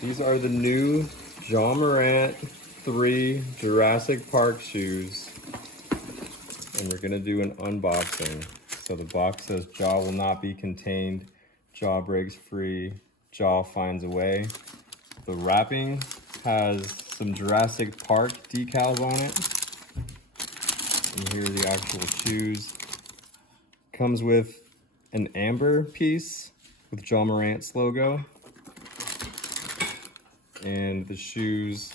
These are the new Ja Morant 3 Jurassic Park shoes. And we're gonna do an unboxing. So the box says Ja will not be contained, Ja breaks free, Ja finds a way. The wrapping has some Jurassic Park decals on it. And here are the actual shoes. Comes with an amber piece with Ja Morant's logo. And the shoes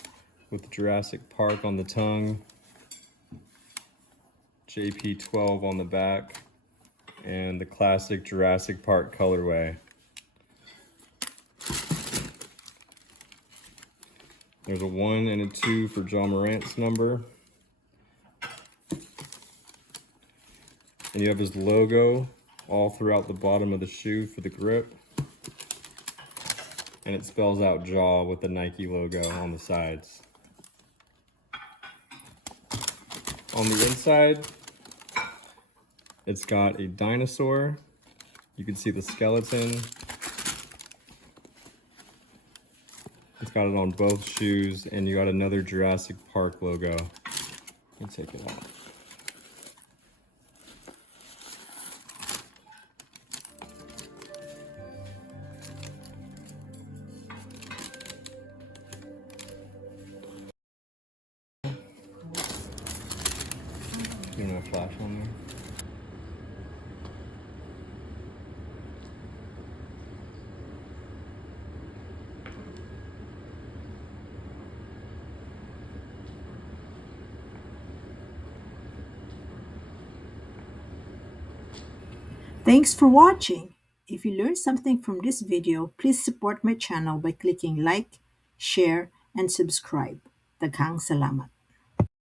with Jurassic Park on the tongue, JP12 on the back, and the classic Jurassic Park colorway. There's a 1 and a 2 for Ja Morant's number. And you have his logo all throughout the bottom of the shoe for the grip. And it spells out Ja with the Nike logo on the sides. On the inside, it's got a dinosaur. You can see the skeleton. It's got it on both shoes, and you got another Jurassic Park logo. Let me take it off. You know, flash on there. Thanks for watching. If you learned something from this video, please support my channel by clicking like, share, and subscribe. Daghang salamat.